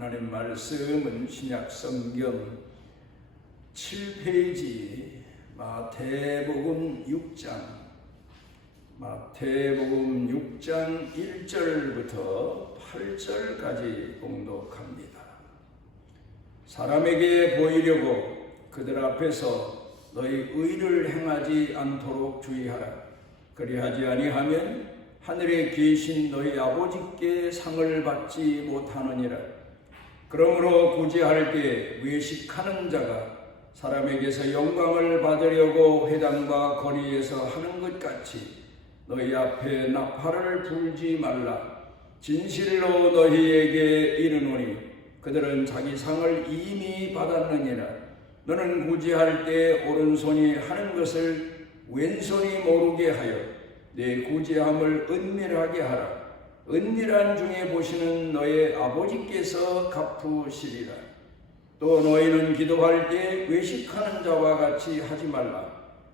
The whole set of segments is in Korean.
하나님 말씀은 신약 성경 7페이지 마태복음 6장 1절부터 8절까지 봉독합니다. 사람에게 보이려고 그들 앞에서 너희 의를 행하지 않도록 주의하라. 그리하지 아니하면 하늘에 계신 너희 아버지께 상을 받지 못하느니라. 그러므로 구제할 때 외식하는 자가 사람에게서 영광을 받으려고 회당과 거리에서 하는 것 같이 너희 앞에 나팔을 불지 말라. 진실로 너희에게 이르노니 그들은 자기 상을 이미 받았느니라. 너는 구제할 때 오른손이 하는 것을 왼손이 모르게 하여 내 구제함을 은밀하게 하라. 은밀한 중에 보시는 너의 아버지께서 갚으시리라. 또 너희는 기도할 때 외식하는 자와 같이 하지 말라.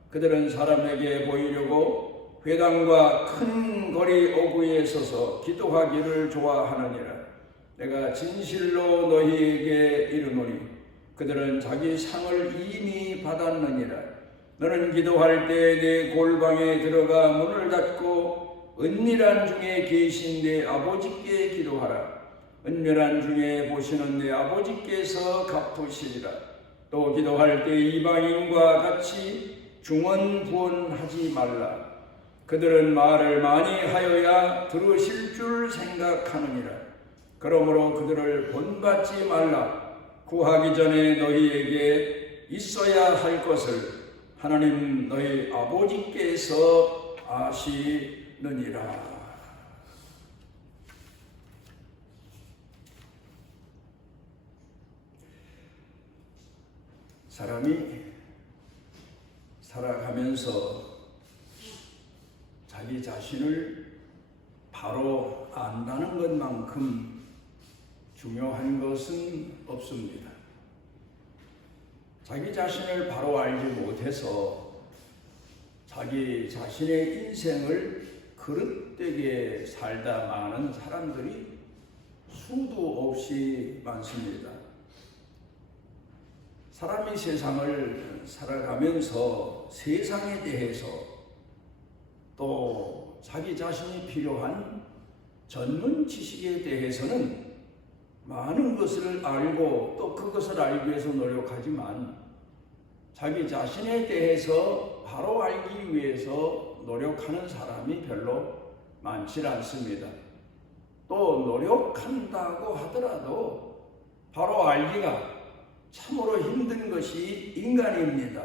그들은 사람에게 보이려고 회당과 큰 거리 어구에 서서 기도하기를 좋아하느니라. 내가 진실로 너희에게 이르노니 그들은 자기 상을 이미 받았느니라. 너는 기도할 때 내 골방에 들어가 문을 닫고 은밀한 중에 계신 내 아버지께 기도하라. 은밀한 중에 보시는 내 아버지께서 갚으시리라. 또 기도할 때 이방인과 같이 중언부언하지 말라. 그들은 말을 많이 하여야 들으실 줄 생각하느니라. 그러므로 그들을 본받지 말라. 구하기 전에 너희에게 있어야 할 것을 하나님 너희 아버지께서 아시느니라. 사람이 살아가면서 자기 자신을 바로 안다는 것만큼 중요한 것은 없습니다. 자기 자신을 바로 알지 못해서 자기 자신의 인생을 그릇되게 살다 마는 사람들이 수도 없이 많습니다. 사람이 세상을 살아가면서 세상에 대해서 또 자기 자신이 필요한 전문 지식에 대해서는 많은 것을 알고 또 그것을 알기 위해서 노력하지만 자기 자신에 대해서 바로 알기 위해서 노력하는 사람이 별로 많지 않습니다. 또 노력한다고 하더라도 바로 알기가 참으로 힘든 것이 인간입니다.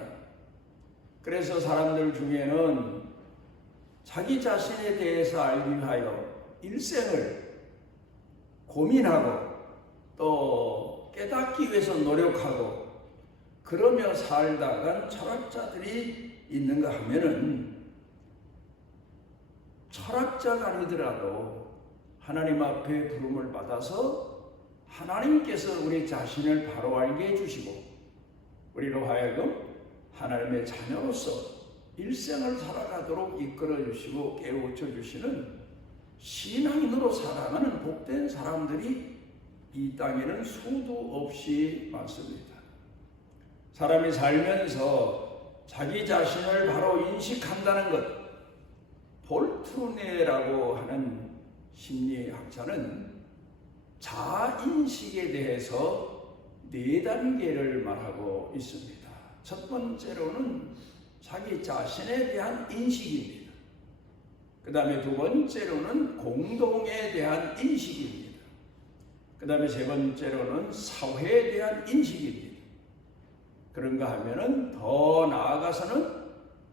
그래서 사람들 중에는 자기 자신에 대해서 알기 위하여 일생을 고민하고 또 깨닫기 위해서 노력하고 그러며 살다간 철학자들이 있는가 하면은 철학자가 아니더라도 하나님 앞에 부름을 받아서 하나님께서 우리 자신을 바로 알게 해주시고 우리로 하여금 하나님의 자녀로서 일생을 살아가도록 이끌어 주시고 깨우쳐 주시는 신앙인으로 살아가는 복된 사람들이 이 땅에는 수도 없이 많습니다. 사람이 살면서 자기 자신을 바로 인식한다는 것, 볼트네라고 하는 심리학자는 자아인식에 대해서 4단계를 말하고 있습니다. 첫 번째로는 자기 자신에 대한 인식입니다. 그 다음에 두 번째로는 공동에 대한 인식입니다. 그 다음에 세 번째로는 사회에 대한 인식입니다. 그런가 하면은 더 나아가서는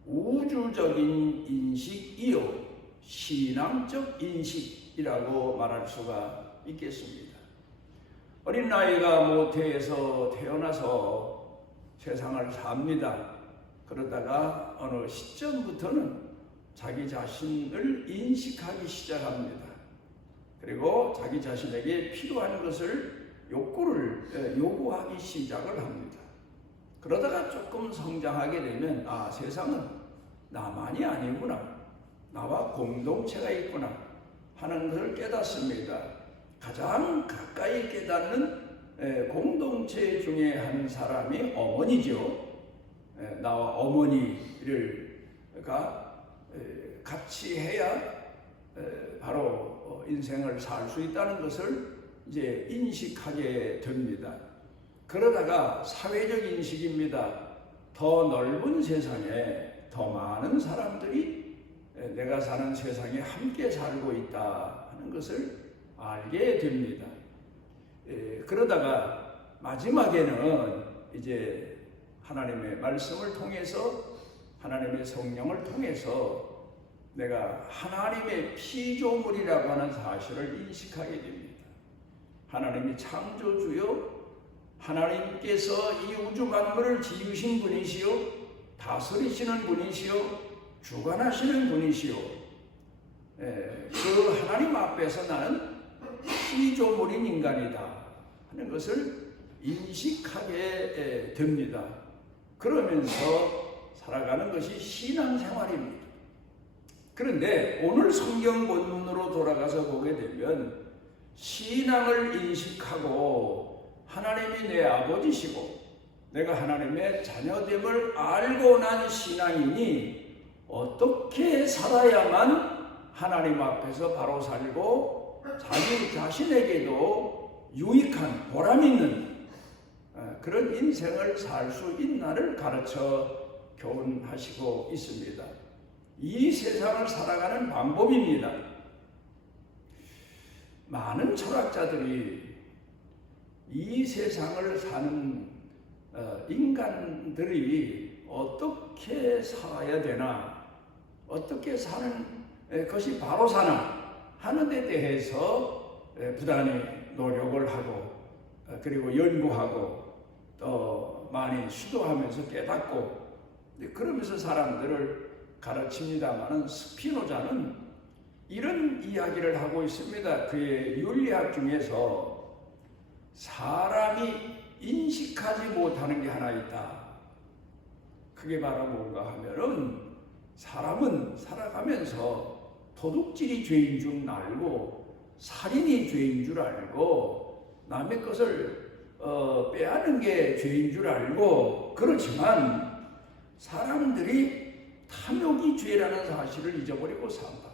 우주적인 인식이요 신앙적 인식이라고 말할 수가 있겠습니다. 어린 나이가 모태에서 태어나서 세상을 삽니다. 그러다가 어느 시점부터는 자기 자신을 인식하기 시작합니다. 그리고 자기 자신에게 필요한 것을 요구하기 시작을 합니다. 그러다가 조금 성장하게 되면 세상은 나만이 아니구나. 나와 공동체가 있구나 하는 것을 깨닫습니다. 가장 가까이 깨닫는 공동체 중에 한 사람이 어머니죠. 나와 어머니가 같이 해야 바로 인생을 살 수 있다는 것을 이제 인식하게 됩니다. 그러다가 사회적 인식입니다. 더 넓은 세상에 더 많은 사람들이 내가 사는 세상에 함께 살고 있다 하는 것을 알게 됩니다. 그러다가 마지막에는 이제 하나님의 말씀을 통해서, 하나님의 성령을 통해서 내가 하나님의 피조물이라고 하는 사실을 인식하게 됩니다. 하나님이 창조주요, 하나님께서 이 우주 만물을 지으신 분이시요, 다스리시는 분이시요, 주관하시는 분이시요, 그 하나님 앞에서 나는 피조물인 인간이다 하는 것을 인식하게 됩니다. 그러면서 살아가는 것이 신앙생활입니다. 그런데 오늘 성경 본문으로 돌아가서 보게 되면 신앙을 인식하고 하나님이 내 아버지시고 내가 하나님의 자녀됨을 알고 난 신앙인이 어떻게 살아야만 하나님 앞에서 바로 살고 자기 자신에게도 유익한 보람 있는 그런 인생을 살 수 있나를 가르쳐 교훈하시고 있습니다. 이 세상을 살아가는 방법입니다. 많은 철학자들이 이 세상을 사는 인간들이 어떻게 살아야 되나, 어떻게 사는 것이 바로 사나 하는 데 대해서 부단히 노력을 하고 그리고 연구하고 또 많이 시도하면서 깨닫고 그러면서 사람들을 가르칩니다마는 스피노자는 이런 이야기를 하고 있습니다. 그의 윤리학 중에서 사람이 인식하지 못하는 게 하나 있다. 그게 바로 뭔가 하면은 사람은 살아가면서 도둑질이 죄인 줄 알고 살인이 죄인 줄 알고 남의 것을 빼앗는 게 죄인 줄 알고 그렇지만 사람들이 탐욕이 죄라는 사실을 잊어버리고 산다.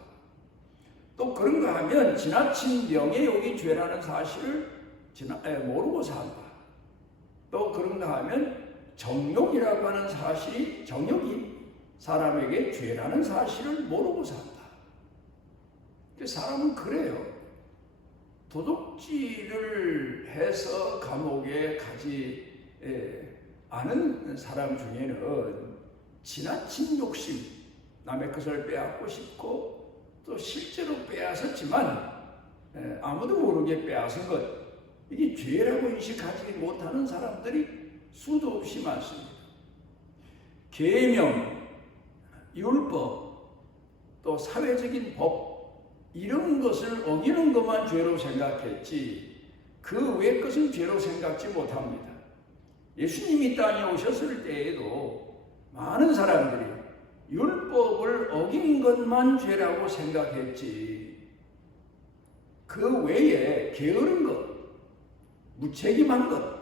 또 그런가 하면 지나친 명예욕이 죄라는 사실을 모르고 산다. 또 그런가 하면 정욕이라고 하는 사실이, 정욕이 사람에게 죄라는 사실을 모르고 산다. 사람은 그래요. 도둑질을 해서 감옥에 가지 않은 사람 중에는 지나친 욕심, 남의 것을 빼앗고 싶고 또 실제로 빼앗았지만 아무도 모르게 빼앗은 것, 이게 죄라고 인식하지 못하는 사람들이 수도 없이 많습니다. 계명, 율법, 또 사회적인 법 이런 것을 어기는 것만 죄로 생각했지 그 외의 것은 죄로 생각지 못합니다. 예수님이 땅에 오셨을 때에도 많은 사람들이 율법을 어긴 것만 죄라고 생각했지 그 외에 게으른 것, 무책임한 것,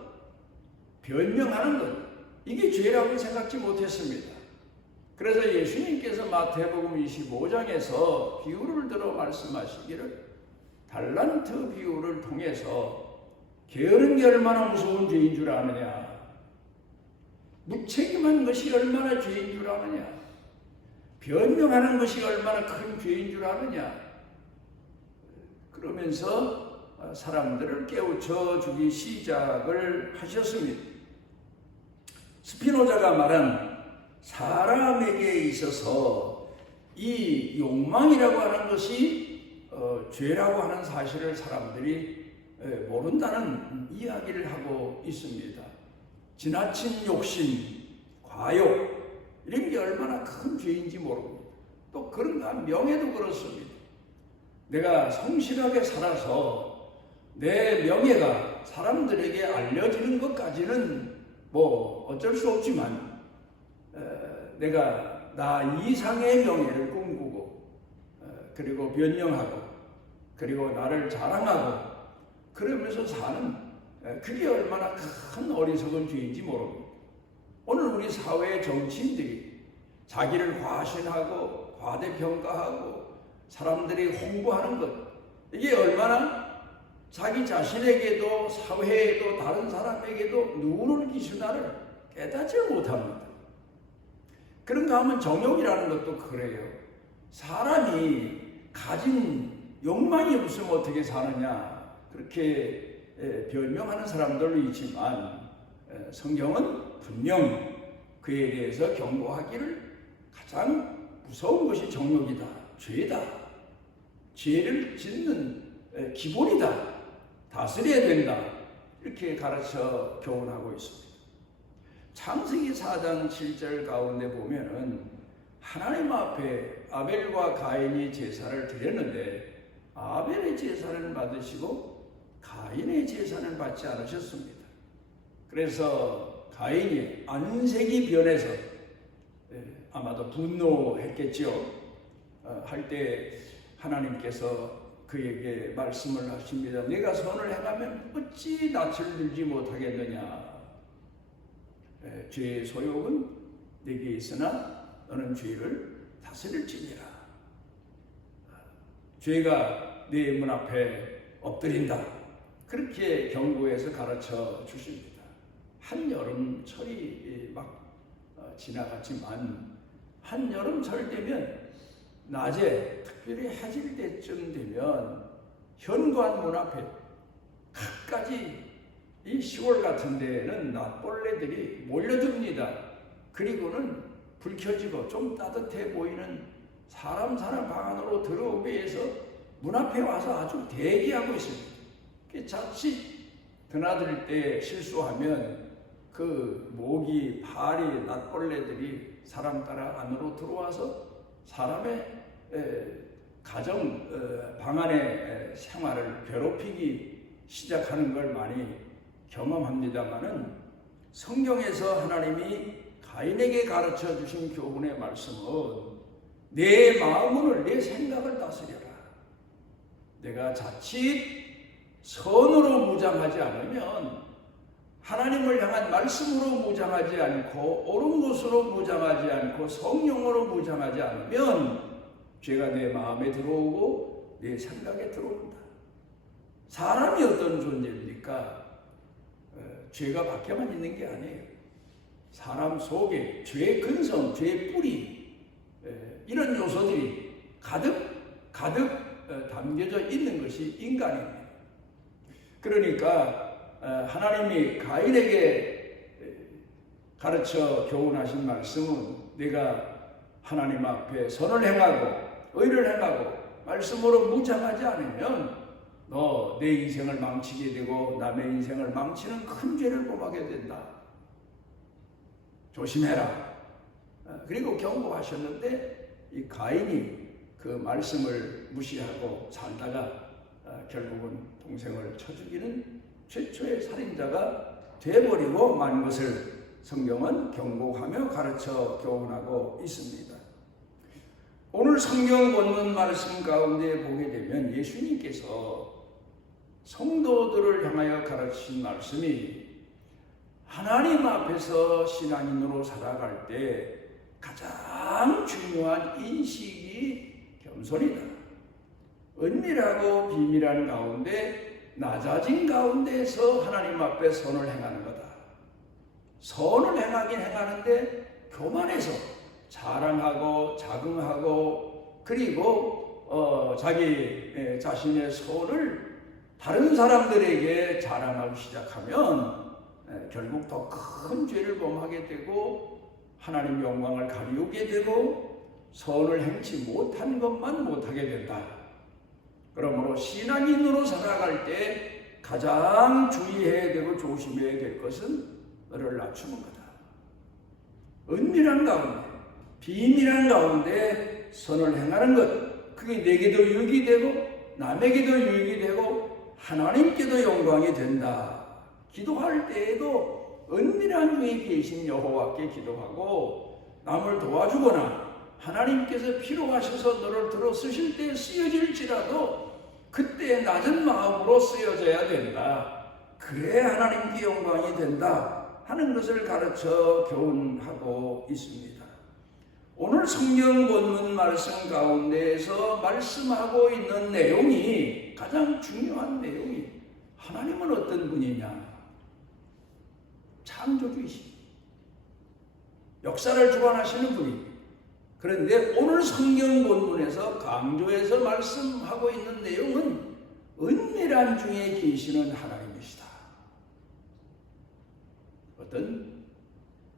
변명하는 것 이게 죄라고 생각지 못했습니다. 그래서 예수님께서 마태복음 25장에서 비유를 들어 말씀하시기를 달란트 비유를 통해서 게으른 게 얼마나 무서운 죄인 줄 아느냐, 무책임한 것이 얼마나 죄인 줄 아느냐, 변명하는 것이 얼마나 큰 죄인 줄 아느냐, 그러면서 사람들을 깨우쳐 주기 시작을 하셨습니다. 스피노자가 말한 사람에게 있어서 이 욕망이라고 하는 것이 죄라고 하는 사실을 사람들이 모른다는 이야기를 하고 있습니다. 지나친 욕심, 과욕 이런 게 얼마나 큰 죄인지 모릅니다. 또 그런가 명예도 그렇습니다. 내가 성실하게 살아서 내 명예가 사람들에게 알려지는 것까지는 뭐 어쩔 수 없지만 내가 나 이상의 명예를 꿈꾸고 그리고 변명하고 그리고 나를 자랑하고 그러면서 사는 그게 얼마나 큰 어리석은 죄인지 모릅니다. 오늘 우리 사회의 정치인들이 자기를 과신하고 과대평가하고 사람들이 홍보하는 것, 이게 얼마나 자기 자신에게도 사회에도 다른 사람에게도 누구를 기준하를 깨닫지 못합니다. 그런가 하면 정욕이라는 것도 그래요. 사람이 가진 욕망이 없으면 어떻게 사느냐, 그렇게 변명하는 사람들도 있지만 성경은 분명 그에 대해서 경고하기를 가장 무서운 것이 정욕이다, 죄다, 죄를 짓는 기본이다, 다스려야 된다, 이렇게 가르쳐 교훈하고 있습니다. 창세기 4장 7절 가운데 보면은 하나님 앞에 아벨과 가인이 제사를 드렸는데 아벨의 제사를 받으시고 가인의 제사는 받지 않으셨습니다. 그래서 가인이 안색이 변해서 아마도 분노했겠죠. 할 때 하나님께서 그에게 말씀을 하십니다. 내가 선을 행하면 어찌 낯을 들지 못하겠느냐. 죄의 소욕은 내게 있으나 너는 죄를 다스릴지니라. 죄가 내 문 앞에 엎드린다. 그렇게 경고해서 가르쳐 주십니다. 한여름철이 막 지나갔지만 한여름철 되면 낮에 특별히 해질 때쯤 되면 현관문 앞에 갖가지 이 10월 같은 데에는 낫벌레들이 몰려듭니다. 그리고는 불 켜지고 좀 따뜻해 보이는 사람 사는 방 안으로 들어오기 위해서 문 앞에 와서 아주 대기하고 있습니다. 자칫 드나들 때 실수하면 그 모기, 파리, 낫벌레들이 사람 따라 안으로 들어와서 사람의 가정 방 안의 생활을 괴롭히기 시작하는 걸 많이 경험합니다마는 성경에서 하나님이 가인에게 가르쳐 주신 교훈의 말씀은 내 마음을, 내 생각을 다스려라. 내가 자칫 선으로 무장하지 않으면, 하나님을 향한 말씀으로 무장하지 않고 옳은 것으로 무장하지 않고 성령으로 무장하지 않으면 죄가 내 마음에 들어오고 내 생각에 들어온다. 사람이 어떤 존재입니까? 죄가 밖에만 있는 게 아니에요. 사람 속에 죄의 근성, 죄의 뿌리, 이런 요소들이 가득 담겨져 있는 것이 인간입니다. 그러니까 하나님이 가인에게 가르쳐 교훈하신 말씀은 내가 하나님 앞에 선을 행하고 의를 행하고 말씀으로 무장하지 않으면 너 내 인생을 망치게 되고 남의 인생을 망치는 큰 죄를 범하게 된다. 조심해라. 그리고 경고하셨는데 이 가인이 그 말씀을 무시하고 살다가 결국은 동생을 쳐 죽이는 최초의 살인자가 되어버리고 만 것을 성경은 경고하며 가르쳐 교훈하고 있습니다. 오늘 성경 본문 말씀 가운데 보게 되면 예수님께서 성도들을 향하여 가르치신 말씀이 하나님 앞에서 신앙인으로 살아갈 때 가장 중요한 인식이 겸손이다. 은밀하고 비밀한 가운데 낮아진 가운데서 하나님 앞에 선을 행하는 거다. 선을 행하긴 행하는데 교만해서 자랑하고 자긍하고 그리고 자기 자신의 선을 다른 사람들에게 자랑하기 시작하면 결국 더 큰 죄를 범하게 되고 하나님 영광을 가리우게 되고 선을 행치 못한 것만 못하게 된다. 그러므로 신앙인으로 살아갈 때 가장 주의해야 되고 조심해야 될 것은 너를 낮추는 거다. 은밀한 가운데, 비밀한 가운데 선을 행하는 것, 그게 내게도 유익이 되고 남에게도 유익이 되고 하나님께도 영광이 된다. 기도할 때에도 은밀한 중에 계신 여호와께 기도하고 남을 도와주거나 하나님께서 필요하셔서 너를 들어 쓰실 때 쓰여질지라도 그때 낮은 마음으로 쓰여져야 된다. 그래야 하나님께 영광이 된다 하는 것을 가르쳐 교훈하고 있습니다. 오늘 성경 본문 말씀 가운데에서 말씀하고 있는 내용이 가장 중요한 내용이 하나님은 어떤 분이냐? 창조주이십니다. 역사를 주관하시는 분입니다. 그런데 오늘 성경 본문에서 강조해서 말씀하고 있는 내용은 은밀한 중에 계시는 하나님이시다. 어떤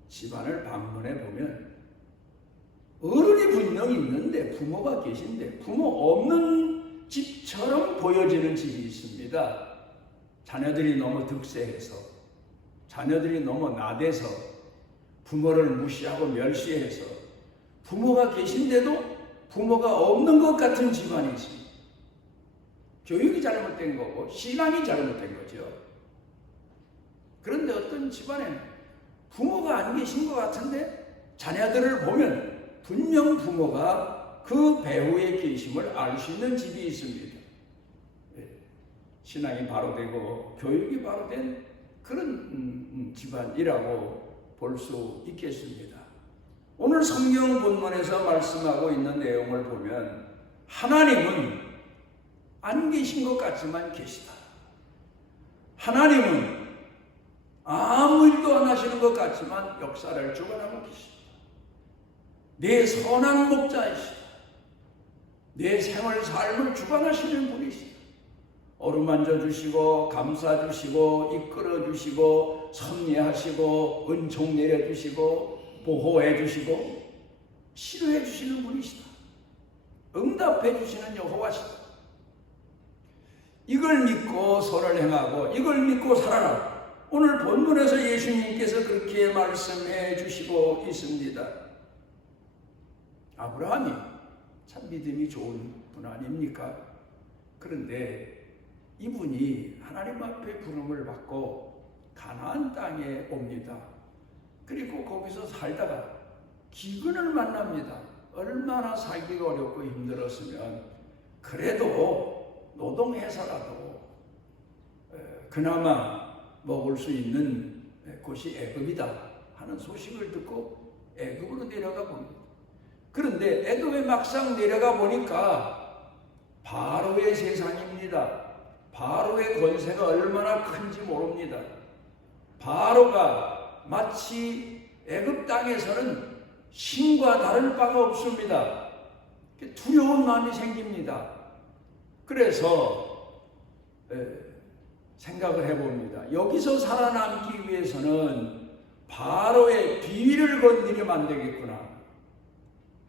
집안을 방문해 보면 어른이 분명히 있는데 부모가 계신데 부모 없는 집처럼 보여지는 집이 있습니다. 자녀들이 너무 득세해서, 자녀들이 너무 나대서, 부모를 무시하고 멸시해서 부모가 계신데도 부모가 없는 것 같은 집안이 있습니다. 교육이 잘못된 거고 신앙이 잘못된 거죠. 그런데 어떤 집안에는 부모가 안 계신 것 같은데 자녀들을 보면 분명 부모가 그 배후에 계심을 알 수 있는 집이 있습니다. 신앙이 바로 되고 교육이 바로 된 그런 집안이라고 볼 수 있겠습니다. 오늘 성경 본문에서 말씀하고 있는 내용을 보면 하나님은 안 계신 것 같지만 계시다. 하나님은 아무 일도 안 하시는 것 같지만 역사를 주관하고 계십니다. 내 선한 목자이시다. 내 생활 삶을 주관하시는 분이시다. 어루만져 주시고 감싸 주시고 이끌어 주시고 섭리하시고 은총 내려 주시고 보호해 주시고 치료해 주시는 분이시다. 응답해 주시는 여호와시다. 이걸 믿고 선을 행하고 이걸 믿고 살아라. 오늘 본문에서 예수님께서 그렇게 말씀해 주시고 있습니다. 아브라함이 참 믿음이 좋은 분 아닙니까? 그런데 이분이 하나님 앞에 부름을 받고 가나안 땅에 옵니다. 그리고 거기서 살다가 기근을 만납니다. 얼마나 살기가 어렵고 힘들었으면 그래도 노동해서라도 그나마 먹을 수 있는 곳이 애굽이다 하는 소식을 듣고 애굽으로 내려가 봅니다. 그런데 애굽에 막상 내려가 보니까 바로의 세상입니다. 바로의 권세가 얼마나 큰지 모릅니다. 바로가 마치 애굽 땅에서는 신과 다를 바가 없습니다. 두려운 마음이 생깁니다. 그래서 생각을 해봅니다. 여기서 살아남기 위해서는 바로의 비위를 건드리면 안 되겠구나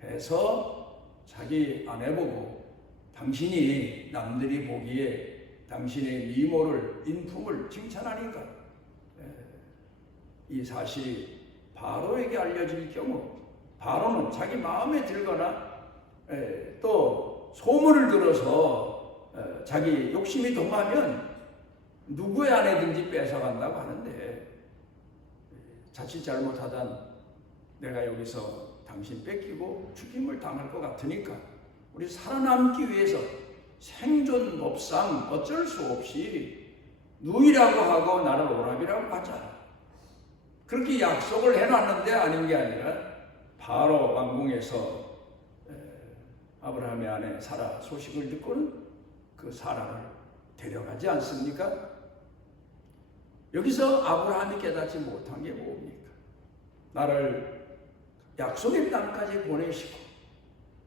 해서 자기 아내 보고 당신이 남들이 보기에 당신의 미모를 인품을 칭찬하니까 이 사실이 바로에게 알려질 경우 바로는 자기 마음에 들거나 또 소문을 들어서 자기 욕심이 동하면 누구의 아내든지 뺏어간다고 하는데 자칫 잘못하다 내가 여기서 당신 뺏기고 죽임을 당할 것 같으니까 우리 살아남기 위해서 생존법상 어쩔 수 없이 누이라고 하고 나를 오라비라고 하자. 그렇게 약속을 해놨는데 아닌 게 아니라 바로 왕궁에서 아브라함의 아내 사라 소식을 듣고는 그 사라를 데려가지 않습니까? 여기서 아브라함이 깨닫지 못한 게 뭡니까? 나를 약속의 땅까지 보내시고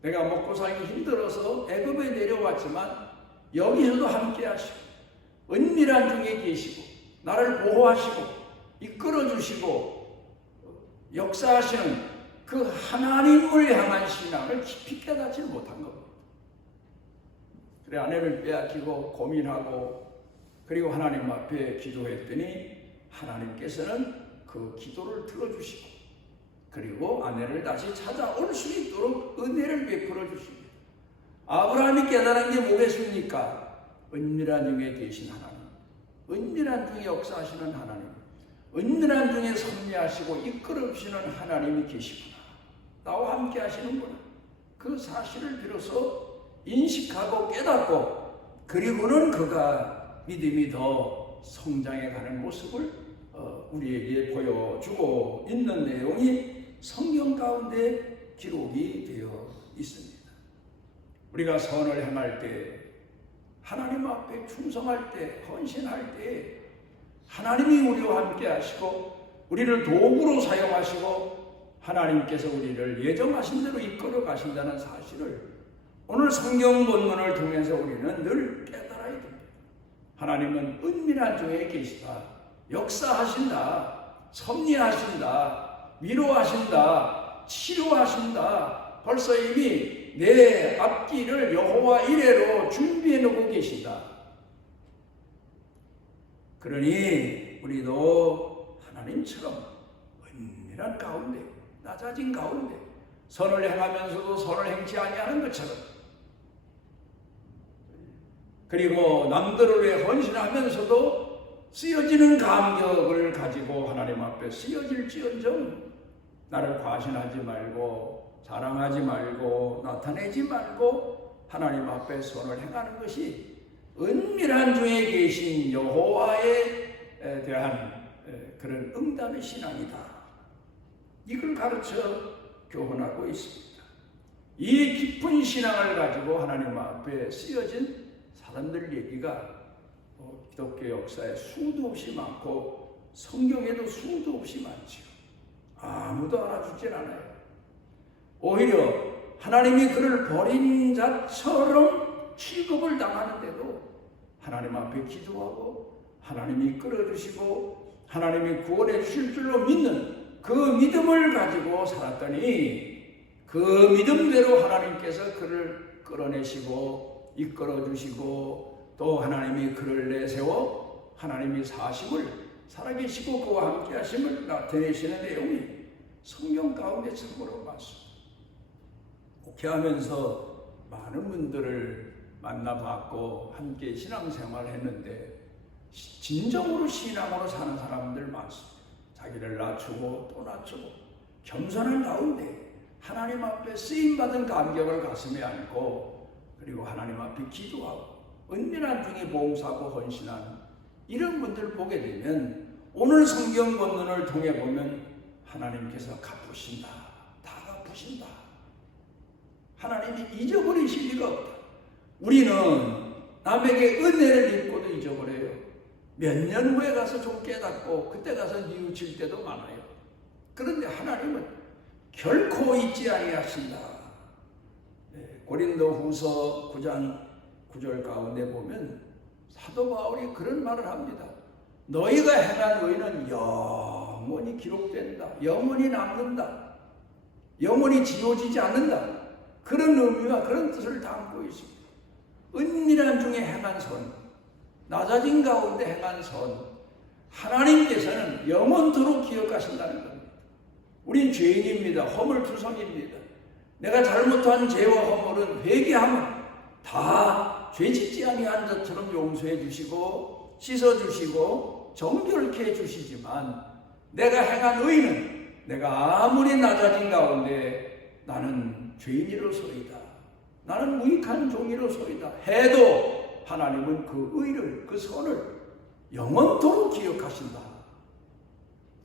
내가 먹고 살기 힘들어서 애굽에 내려왔지만 여기서도 함께 하시고 은밀한 중에 계시고 나를 보호하시고 이끌어 주시고 역사하시는 그 하나님을 향한 신앙을 깊이 깨닫지 못한 겁니다. 그래 아내를 빼앗기고 고민하고 그리고 하나님 앞에 기도했더니 하나님께서는 그 기도를 들어주시고 그리고 아내를 다시 찾아올 수 있도록 은혜를 베풀어 주십니다. 아브라함이 깨달은 게 뭐겠습니까? 은밀한 중에 계신 하나님, 은밀한 중에 역사하시는 하나님, 은밀한 중에 섭리하시고 이끌어 주시는 하나님이 계시구나. 나와 함께 하시는구나. 그 사실을 비로소 인식하고 깨닫고 그리고는 그가 믿음이 더 성장해 가는 모습을 우리에게 보여주고 있는 내용이 성경 가운데 기록이 되어 있습니다. 우리가 선을 행할 때, 하나님 앞에 충성할 때, 헌신할 때 하나님이 우리와 함께 하시고 우리를 도구로 사용하시고 하나님께서 우리를 예정하신 대로 이끌어 가신다는 사실을 오늘 성경 본문을 통해서 우리는 늘 깨달아야 됩니다. 하나님은 은밀한 중에 계시다. 역사하신다. 섭리하신다. 위로하신다. 치료하신다. 벌써 이미 내 앞길을 여호와 이레로 준비해 놓고 계신다. 그러니 우리도 하나님처럼 은밀한 가운데, 낮아진 가운데 선을 행하면서도 선을 행치 아니하는 것처럼, 그리고 남들을 위해 헌신하면서도 쓰여지는 감격을 가지고 하나님 앞에 쓰여질지언정 나를 과신하지 말고 자랑하지 말고 나타내지 말고 하나님 앞에 선을 행하는 것이 은밀한 중에 계신 여호와에 대한 그런 응답의 신앙이다. 이걸 가르쳐 교훈하고 있습니다. 이 깊은 신앙을 가지고 하나님 앞에 쓰여진 사람들 얘기가 기독교 역사에 수도 없이 많고 성경에도 수도 없이 많지요. 아무도 알아주질 않아요. 오히려 하나님이 그를 버린 자처럼 취급을 당하는데도 하나님 앞에 기도하고 하나님이 끌어주시고 하나님이 구원해 주실 줄로 믿는 그 믿음을 가지고 살았더니 그 믿음대로 하나님께서 그를 끌어내시고 이끌어주시고 또 하나님이 그를 내세워 하나님이 사심을 살아계시고 그와 함께 하심을 나타내시는 내용이 성경 가운데 참으로 많습니다. 목회하면서 많은 분들을 만나봤고 함께 신앙생활을 했는데 진정으로 신앙으로 사는 사람들 많습니다. 자기를 낮추고 또 낮추고 겸손한 가운데 하나님 앞에 쓰임받은 감격을 가슴에 안고 그리고 하나님 앞에 기도하고 은밀한 중에 봉사하고 헌신하는 이런 분들을 보게 되면 오늘 성경 본문을 통해 보면 하나님께서 갚으신다. 다 갚으신다. 하나님이 잊어버리실 리가 없다. 우리는 남에게 은혜를 입고도 잊어버려요. 몇 년 후에 가서 좀 깨닫고 그때 가서 뉘우칠 때도 많아요. 그런데 하나님은 결코 잊지 아니하신다. 고린도후서 9장 9절 가운데 보면 사도 바울이 그런 말을 합니다. 너희가 행한 의는 영원히 기록된다. 영원히 남는다. 영원히 지워지지 않는다. 그런 의미와 그런 뜻을 담고 있습니다. 은밀한 중에 행한 선, 낮아진 가운데 행한 선, 하나님께서는 영원토록 기억하신다는 겁니다. 우린 죄인입니다. 허물투성입니다. 내가 잘못한 죄와 허물은 회개하면 다 죄짓지 아니한 것처럼 용서해 주시고 씻어주시고 정결케 해주시지만 내가 행한 의는 내가 아무리 낮아진 가운데 나는 죄인이로소이다. 나는 무익한 종이로소이다. 해도 하나님은 그 의를, 그 선을 영원토록 기억하신다.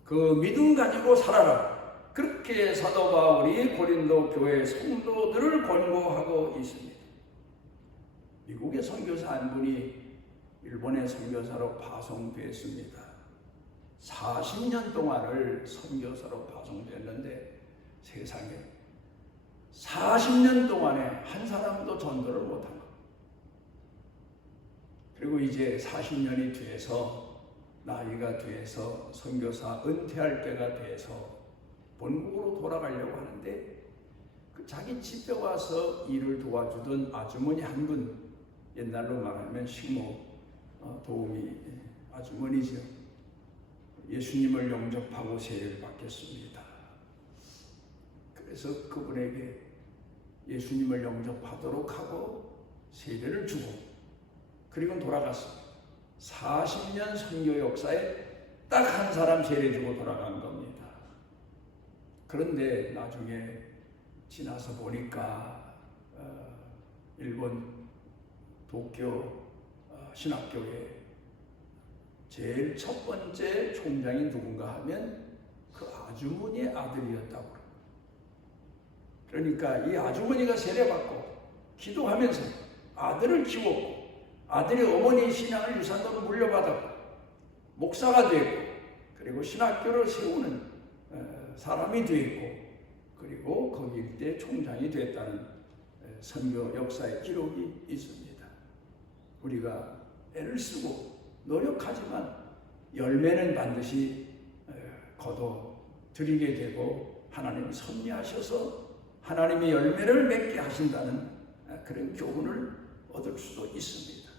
그 믿음 가지고 살아라. 그렇게 사도 바울이 고린도 교회 성도들을 권고하고 있습니다. 미국의 선교사 한 분이 일본의 선교사로 파송됐습니다. 40년 동안을 선교사로 파송됐는데 세상에 40년 동안에 한 사람도 전도를 못한 것. 그리고 이제 40년이 돼서 나이가 돼서 선교사 은퇴할 때가 돼서 본국으로 돌아가려고 하는데 그 자기 집에 와서 일을 도와주던 아주머니 한 분, 옛날로 말하면 식모 도우미 아주머니죠. 예수님을 영접하고 세례를 받겠습니다. 그래서 그분에게 예수님을 영접하도록 하고 세례를 주고 그리고 돌아갔습니다. 40년 선교 역사에 딱 한 사람 세례 주고 돌아간 겁니다. 그런데 나중에 지나서 보니까 일본 도쿄 신학교에 제일 첫 번째 총장이 누군가 하면 그 아주머니의 아들이었다고 그럽니다. 그러니까 이 아주머니가 세례받고 기도하면서 아들을 키웠고 아들이 어머니 신앙을 유산으로 물려받았고 목사가 되고 그리고 신학교를 세우는 사람이 되었고 그리고 거기 일대 총장이 됐다는 선교 역사의 기록이 있습니다. 우리가 애를 쓰고 노력하지만 열매는 반드시 거둬들이게 되고 하나님이 섭리하셔서 하나님의 열매를 맺게 하신다는 그런 교훈을 얻을 수도 있습니다.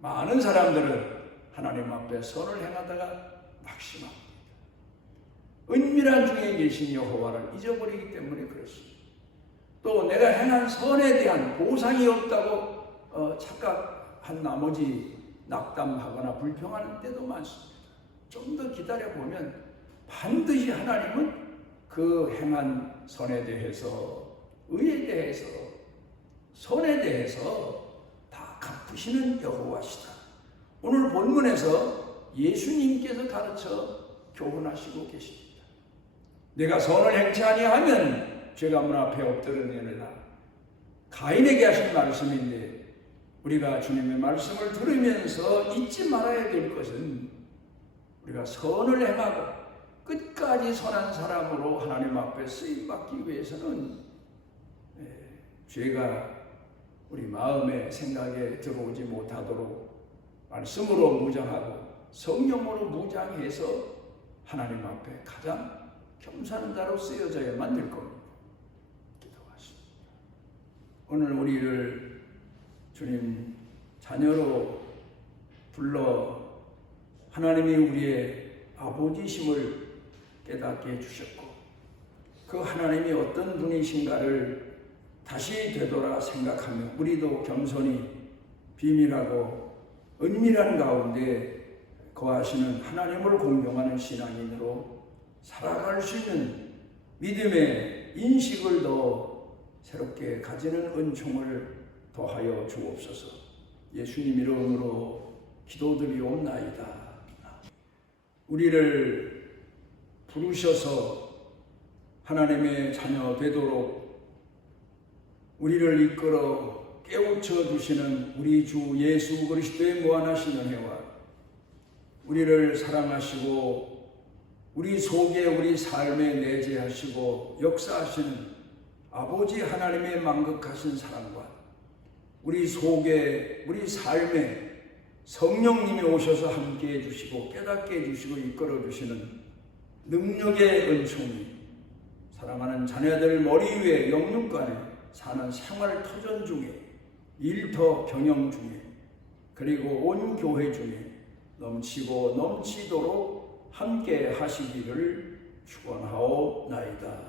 많은 사람들은 하나님 앞에 선을 행하다가 낙심합니다. 은밀한 중에 계신 여호와를 잊어버리기 때문에 그렇습니다. 또 내가 행한 선에 대한 보상이 없다고 착각한 나머지 낙담하거나 불평하는 때도 많습니다. 좀 더 기다려보면 반드시 하나님은 그 행한 선에 대해서, 의에 대해서, 선에 대해서 다 갚으시는 여호와시다. 오늘 본문에서 예수님께서 가르쳐 교훈하시고 계십니다. 내가 선을 행치 아니하면 죄가 문 앞에 엎드러내느라. 가인에게 하신 말씀인데 우리가 주님의 말씀을 들으면서 잊지 말아야 될 것은 우리가 선을 행하고 끝까지 선한 사람으로 하나님 앞에 쓰임받기 위해서는 죄가 우리 마음에 생각에 들어오지 못하도록 말씀으로 무장하고 성령으로 무장해서 하나님 앞에 가장 겸손한 자로 쓰여져야만 될 겁니다. 기도하십니다. 오늘 우리를 주님 자녀로 불러 하나님이 우리의 아버지심을 깨닫게 해주셨고 그 하나님이 어떤 분이신가를 다시 되돌아 생각하며 우리도 겸손히 비밀하고 은밀한 가운데 거하시는 하나님을 공경하는 신앙인으로 살아갈 수 있는 믿음의 인식을 더 새롭게 가지는 은총을 더하여 주옵소서. 예수님 이름으로 기도드리옵나이다. 우리를 부르셔서 하나님의 자녀 되도록 우리를 이끌어 깨우쳐 주시는 우리 주 예수 그리스도의 무한하신 은혜와 우리를 사랑하시고 우리 속에 우리 삶에 내재하시고 역사하시는 아버지 하나님의 만극하신 사랑과 우리 속에 우리 삶에 성령님이 오셔서 함께 해주시고 깨닫게 해주시고 이끌어 주시는 능력의 은총이 사랑하는 자녀들 머리 위에 영육간에 사는 생활 터전 중에 일터 경영 중에 그리고 온 교회 중에 넘치고 넘치도록 함께 하시기를 축원하옵나이다.